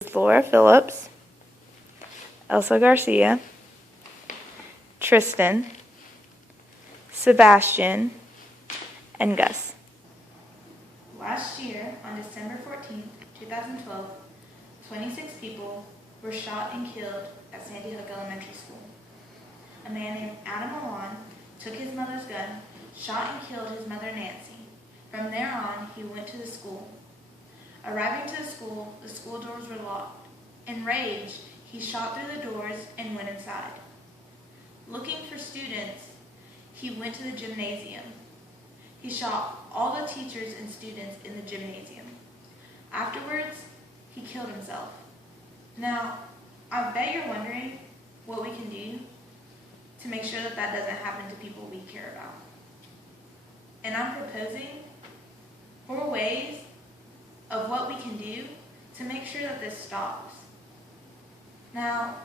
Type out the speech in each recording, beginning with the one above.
Phillips, Elsa Garcia, Tristan, Sebastian, and Gus. Last year, on December 14, 2012, 26 people were shot and killed at Sandy Hook Elementary School. A man named Adam Milan took his mother's gun, shot and killed his mother Nancy. From there on, he went to the school. Arriving to the school doors were locked. Enraged, he shot through the doors and went inside. Looking for students, he went to the gymnasium. He shot all the teachers and students in the gymnasium. Afterwards, he killed himself. Now, I bet you're wondering what we can do to make sure that that doesn't happen to people we care about. And I'm proposing 4 ways of what we can do to make sure that this stops. Now,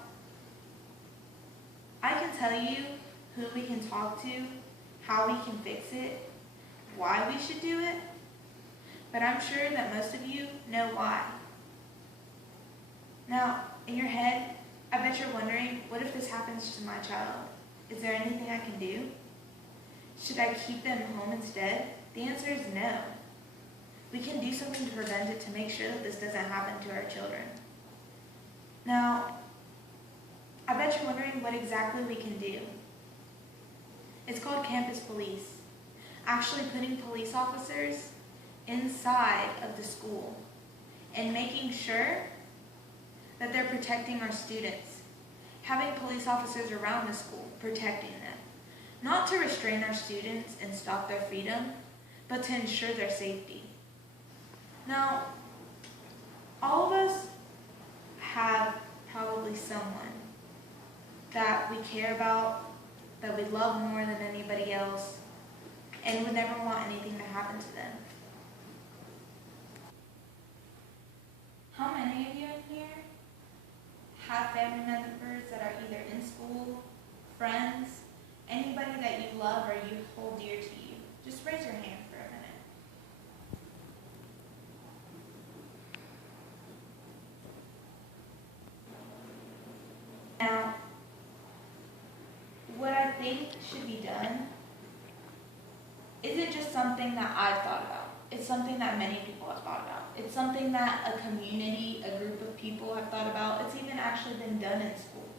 I can tell you who we can talk to, how we can fix it, why we should do it, but I'm sure that most of you know why. Now, in your head, I bet you're wondering, what if this happens to my child? Is there anything I can do? Should I keep them home instead? The answer is no. We can do something to prevent it, to make sure that this doesn't happen to our children. Now, I bet you're wondering what exactly we can do. It's called campus police. Actually putting police officers inside of the school and making sure that they're protecting our students. Having police officers around the school, protecting them. Not to restrain our students and stop their freedom, but to ensure their safety. Now, all of us have probably someone that we care about, that we love more than anybody else, and would never want anything to happen to them. How many of you in here have family members that are either in school, friends, anybody that you love or you hold dear to you? Just raise your hand for a minute. Now, what I think should be done isn't just something that I've thought about. It's something that many people have thought about. It's something that a community, a group of people have thought about. It's even actually been done in schools.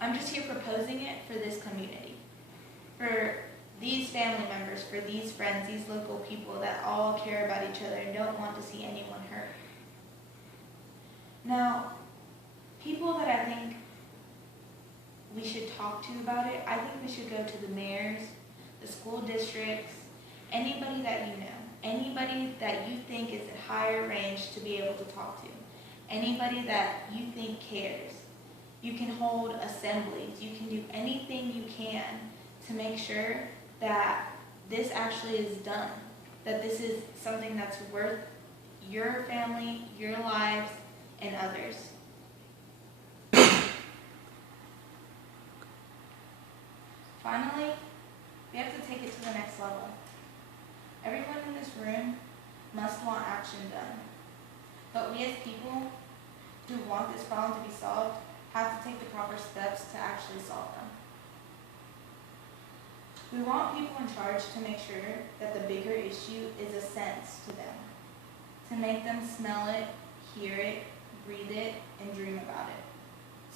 I'm just here proposing it for this community, for these family members, for these friends, these local people that all care about each other and don't want to see anyone hurt. Now, people that I think we should talk to about it, I think we should go to the mayors, the school districts, anybody that you know, anybody that you think is at higher range to be able to talk to, anybody that you think cares. You can hold assemblies, you can do anything you can to make sure that this actually is done, that this is something that's worth your family, your lives, and others. Finally, we have to take it to the next level. Everyone in this room must want action done. But we as people who want this problem to be solved have to take the proper steps to actually solve them. We want people in charge to make sure that the bigger issue is a sense to them, to make them smell it, hear it, breathe it, and dream about it,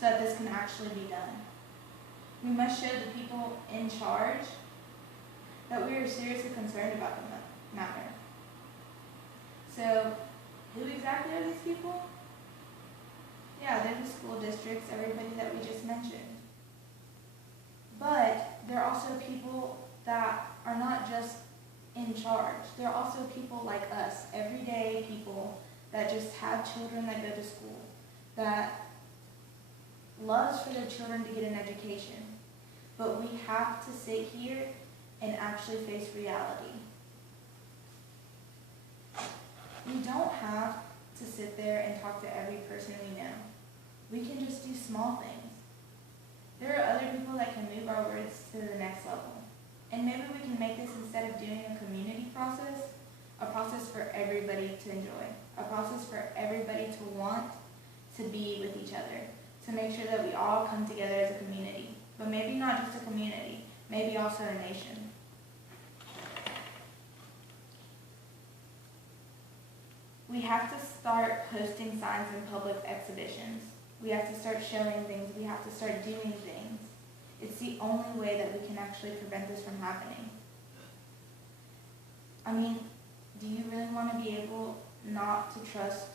so that this can actually be done. We must show the people in charge that we are seriously concerned about the matter. So, who exactly are these people? Yeah, they're the school districts, everybody that we just mentioned. But they're also people that are not just in charge. They're also people like us, everyday people that just have children that go to school, that loves for their children to get an education. But we have to sit here and actually face reality. We don't have to sit there and talk to every person we know. We can just do small things. There are other people that can move our words to the next level. And maybe we can make this, instead of doing a community process, a process for everybody to enjoy. a process for everybody to want to be with each other, to make sure that we all come together as a community. But maybe not just a community, maybe also a nation. We have to start posting signs in public exhibitions. We have to start showing things. We have to start doing things. It's the only way that we can actually prevent this from happening. I mean, do you really want to be able not to trust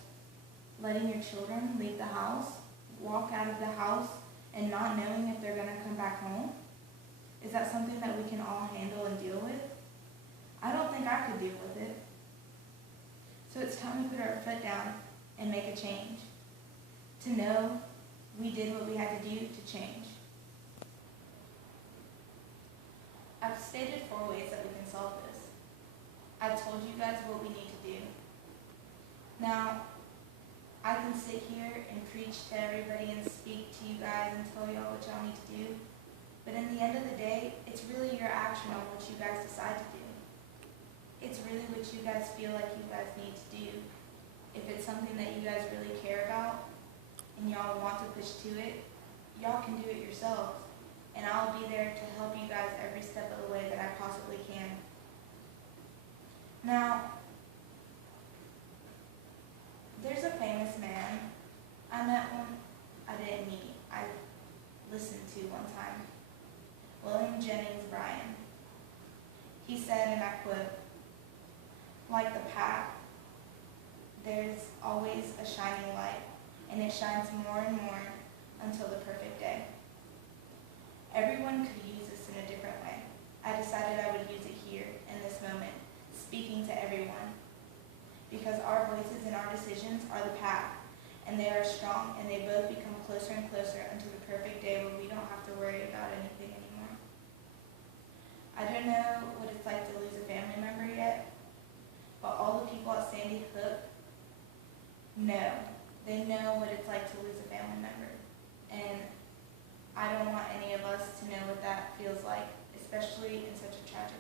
letting your children leave the house, walk out of the house, and not knowing if they're going to come back home? Is that something that we can all handle and deal with? I don't think I could deal with it. So it's time we put our foot down and make a change. To know we did what we had to do to change. I've stated 4 ways that we can solve this. I've told you guys what we need to do. Now, I can sit here and preach to everybody and speak to you guys and tell y'all what y'all need to do. But in the end of the day, it's really your action on what you guys decide to do. It's really what you guys feel like you guys need to do. If it's something that you guys really care about and y'all want to push to it, y'all can do it yourselves. And I'll be there to help you guys every step of the way that I possibly can. Now, there's a famous man I met one, I didn't meet, I listened to one time. William Jennings Bryan. He said, and I quote, "Like the path, there's always a shining light, and it shines more and more until the perfect day." Everyone could use this in a different way. I decided I would use it here, in this moment, speaking to everyone. Because our voices and our decisions are the path, and they are strong, and they both become closer and closer until the perfect day where we don't have to worry about anything anymore. I don't know what it's like to lose a family member yet, but all the people at Sandy Hook know. They know what it's like to lose a family member. And I don't want any of us to know what that feels like, especially in such a tragic